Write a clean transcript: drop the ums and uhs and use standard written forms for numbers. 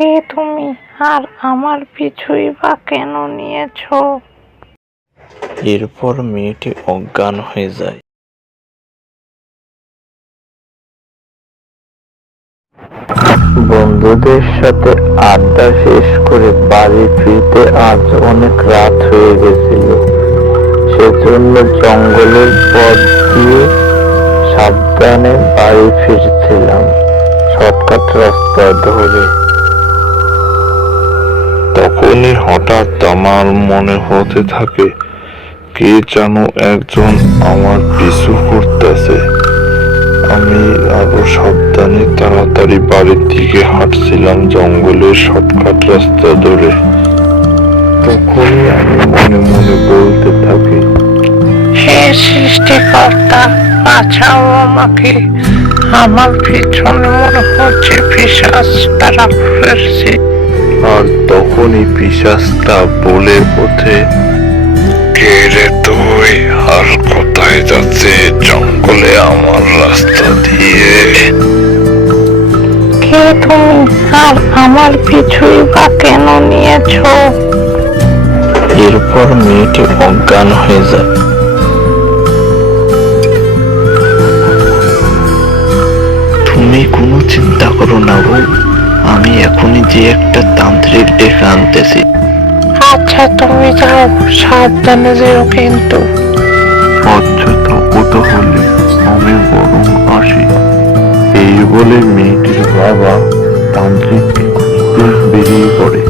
কে তুমি, আর আমার পিছুই বা কেন নিয়েছ? এরপর মেয়েটি অজ্ঞান হয়ে যায়। বন্ধুদের সাথে আড্ডা শেষ করে বাড়ি ফিরতে আজ অনেক রাত হয়ে গেছিল। সেজন্য জঙ্গলের পথ দিয়ে সাবধানে বাড়ি ফিরছিলাম, শর্টকাট রাস্তা ধরে। তখনই হঠাৎ আমার মনে হতে থাকে, কে যেন একজন আমার পিছু করতেছে। আমি আরো সাবধানে তাড়াতাড়ি বাড়ির দিকে হাঁটছিলাম জঙ্গলের শর্টকাট রাস্তা ধরে। তখনই আমি মনে মনে বলতে থাকি, হে সৃষ্টিকর্তা, বাঁচাও আমাকে। আমার পিছনে মনে হচ্ছে পিশাচ তারা ফিরছে। আর তখনই পিশাচটা বলে ওঠে, কে রে তুই, আর কোথায় যাচ্ছে জঙ্গলে আমার রাস্তা দিয়ে? কে তুমি, আর আমার পিছুই বা কেন নিয়েছ? এরপর মেয়েটি অজ্ঞান হয়ে যায়। তুমি কোনো চিন্তা করো না বউ, আমি এখনই যে একটা তান্ত্রিক ডেকে আনতেছি। আচ্ছা, তুমি যাও, সাবধানে যেও কিন্তু। আচ্ছা তো হলে আমি বরং আসি। এই বলে মেয়েটির বাবা তান্ত্রিককে খুঁজতে বেরিয়ে পড়ে।